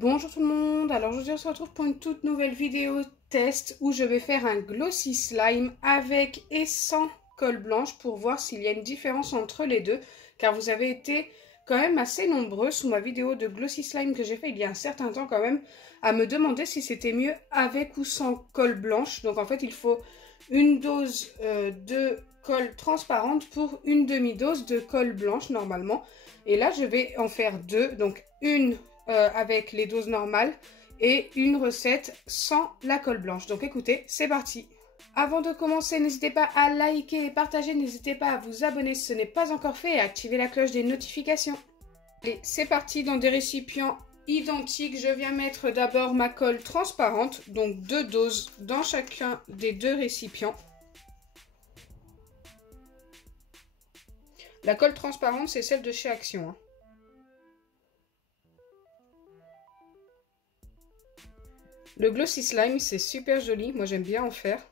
Bonjour tout le monde, alors aujourd'hui on se retrouve pour une toute nouvelle vidéo test où je vais faire un glossy slime avec et sans colle blanche pour voir s'il y a une différence entre les deux, car vous avez été quand même assez nombreux sous ma vidéo de glossy slime que j'ai fait il y a un certain temps quand même à me demander si c'était mieux avec ou sans colle blanche. Donc en fait il faut une dose de colle transparente pour une demi-dose de colle blanche normalement, et là je vais en faire deux, donc une avec les doses normales et une recette sans la colle blanche. Donc écoutez, c'est parti. Avant de commencer, n'hésitez pas à liker et partager, n'hésitez pas à vous abonner si ce n'est pas encore fait et à activer la cloche des notifications. Allez, c'est parti. Dans des récipients identiques, je viens mettre d'abord ma colle transparente, donc 2 doses dans chacun des deux récipients. La colle transparente, c'est celle de chez Action, hein. Le glossy slime, c'est super joli. Moi, j'aime bien en faire.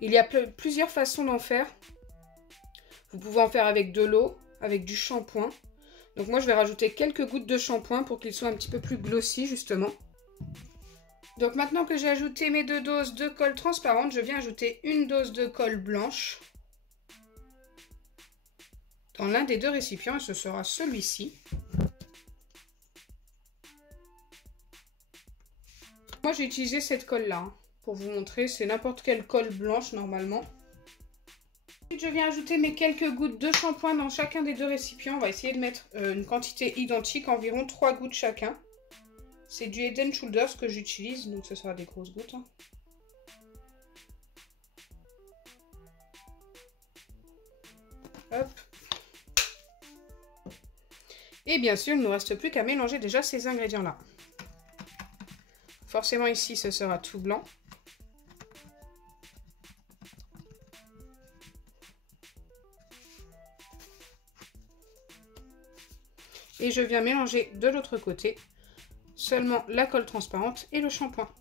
Il y a plusieurs façons d'en faire. Vous pouvez en faire avec de l'eau, avec du shampoing. Donc moi, je vais rajouter quelques gouttes de shampoing pour qu'il soit un petit peu plus glossy, justement. Donc maintenant que j'ai ajouté mes 2 doses de colle transparente, je viens ajouter une dose de colle blanche dans l'un des deux récipients, et ce sera celui-ci. Moi j'ai utilisé cette colle là pour vous montrer, c'est n'importe quelle colle blanche normalement. Ensuite je viens ajouter mes quelques gouttes de shampoing dans chacun des deux récipients. On va essayer de mettre une quantité identique, environ 3 gouttes chacun. C'est du Head & Shoulders que j'utilise, donc ce sera des grosses gouttes, hein. Hop. Et bien sûr il ne nous reste plus qu'à mélanger déjà ces ingrédients là. Forcément ici ce sera tout blanc. Et je viens mélanger de l'autre côté seulement la colle transparente et le shampoing.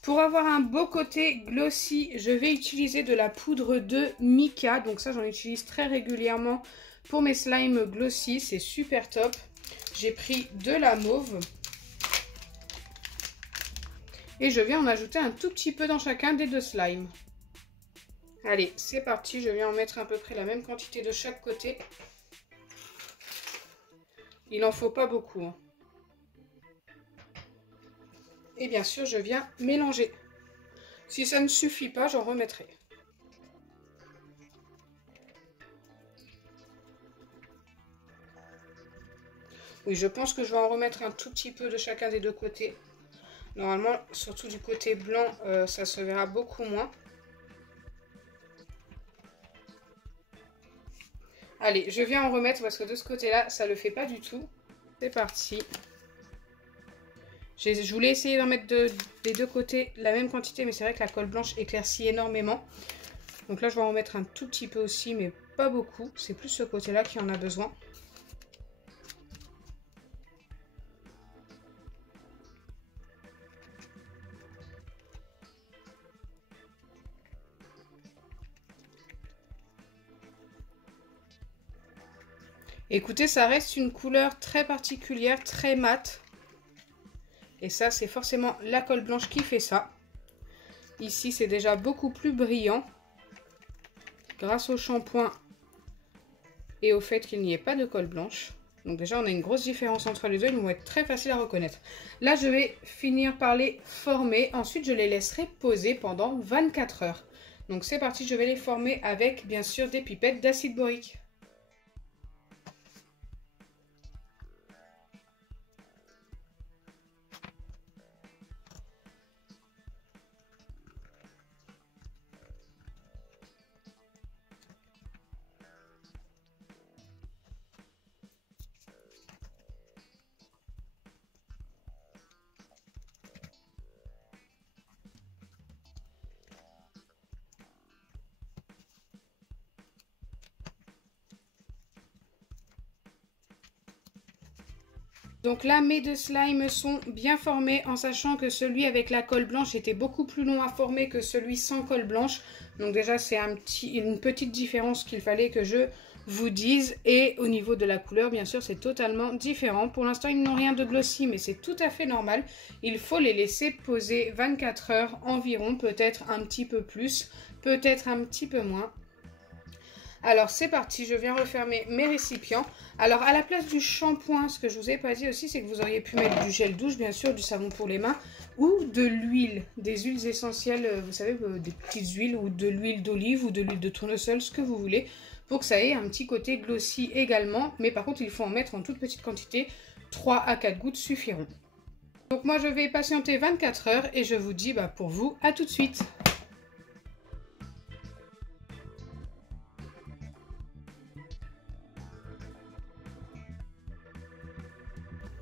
Pour avoir un beau côté glossy, je vais utiliser de la poudre de mica. Donc ça j'en utilise très régulièrement pour mes slimes glossy, c'est super top. J'ai pris de la mauve. Et je viens en ajouter un tout petit peu dans chacun des deux slimes. Allez, c'est parti, je viens en mettre à peu près la même quantité de chaque côté. Il n'en faut pas beaucoup, hein. Et bien sûr, je viens mélanger. Si ça ne suffit pas, j'en remettrai. Oui, je pense que je vais en remettre un tout petit peu de chacun des deux côtés. Normalement, surtout du côté blanc, ça se verra beaucoup moins. Allez, je viens en remettre parce que de ce côté-là, ça ne le fait pas du tout. C'est parti. Je voulais essayer d'en mettre des deux côtés la même quantité, mais c'est vrai que la colle blanche éclaircit énormément. Donc là, je vais en mettre un tout petit peu aussi, mais pas beaucoup. C'est plus ce côté-là qui en a besoin. Écoutez, ça reste une couleur très particulière, très mate. Et ça, c'est forcément la colle blanche qui fait ça. Ici, c'est déjà beaucoup plus brillant. Grâce au shampoing et au fait qu'il n'y ait pas de colle blanche. Donc déjà, on a une grosse différence entre les deux. Ils vont être très faciles à reconnaître. Là, je vais finir par les former. Ensuite, je les laisserai poser pendant 24 heures. Donc c'est parti, je vais les former avec, bien sûr, des pipettes d'acide borique. Donc là, mes deux slimes sont bien formés, en sachant que celui avec la colle blanche était beaucoup plus long à former que celui sans colle blanche. Donc déjà, c'est une petite différence qu'il fallait que je vous disent. Et au niveau de la couleur, bien sûr, c'est totalement différent. Pour l'instant, ils n'ont rien de glossy, mais c'est tout à fait normal. Il faut les laisser poser 24 heures environ, peut-être un petit peu plus, peut-être un petit peu moins. Alors c'est parti, je viens refermer mes récipients. Alors à la place du shampoing, ce que je vous ai pas dit aussi, c'est que vous auriez pu mettre du gel douche, bien sûr, du savon pour les mains, ou de l'huile, des huiles essentielles, vous savez, des petites huiles, ou de l'huile d'olive, ou de l'huile de tournesol, ce que vous voulez, pour que ça ait un petit côté glossy également. Mais par contre, il faut en mettre en toute petite quantité, 3 à 4 gouttes suffiront. Donc moi je vais patienter 24 heures et je vous dis pour vous, à tout de suite.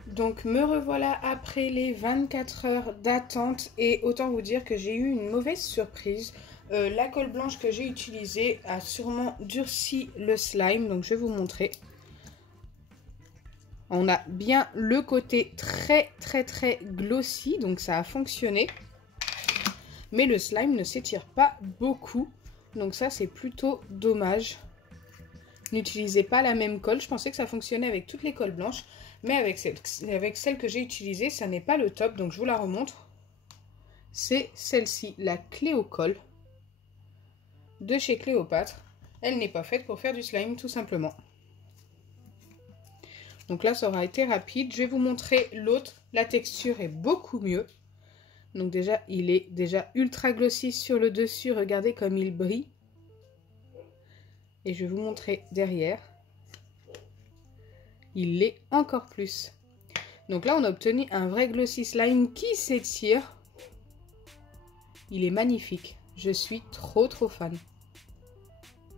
Donc me revoilà après les 24 heures d'attente et autant vous dire que j'ai eu une mauvaise surprise. La colle blanche que j'ai utilisée a sûrement durci le slime, donc je vais vous montrer. On a bien le côté très glossy, donc ça a fonctionné. Mais le slime ne s'étire pas beaucoup, donc ça c'est plutôt dommage. N'utilisez pas la même colle, je pensais que ça fonctionnait avec toutes les colles blanches. Mais avec celle que j'ai utilisée, ça n'est pas le top, donc je vous la remontre. C'est celle-ci, la Cléocolle de chez Cléopâtre. Elle n'est pas faite pour faire du slime, tout simplement. Donc là, ça aura été rapide. Je vais vous montrer l'autre. La texture est beaucoup mieux. Donc déjà, il est déjà ultra glossy sur le dessus. Regardez comme il brille. Et je vais vous montrer derrière. Il l'est encore plus. Donc là, on a obtenu un vrai glossy slime qui s'étire. Il est magnifique. Je suis trop fan.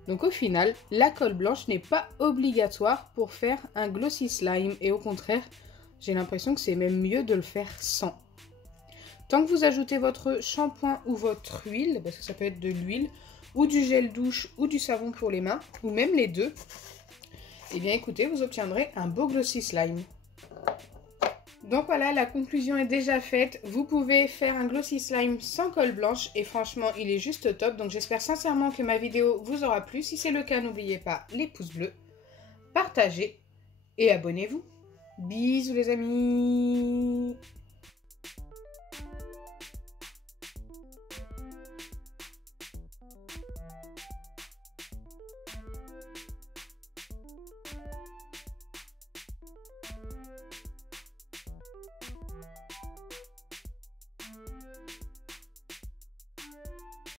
Donc au final, la colle blanche n'est pas obligatoire pour faire un glossy slime. Et au contraire, j'ai l'impression que c'est même mieux de le faire sans. Tant que vous ajoutez votre shampoing ou votre huile, parce que ça peut être de l'huile, ou du gel douche, ou du savon pour les mains, ou même les deux, et bien écoutez, vous obtiendrez un beau glossy slime. Donc voilà, la conclusion est déjà faite. Vous pouvez faire un glossy slime sans colle blanche et franchement, il est juste top. Donc j'espère sincèrement que ma vidéo vous aura plu. Si c'est le cas, n'oubliez pas les pouces bleus, partagez et abonnez-vous. Bisous les amis!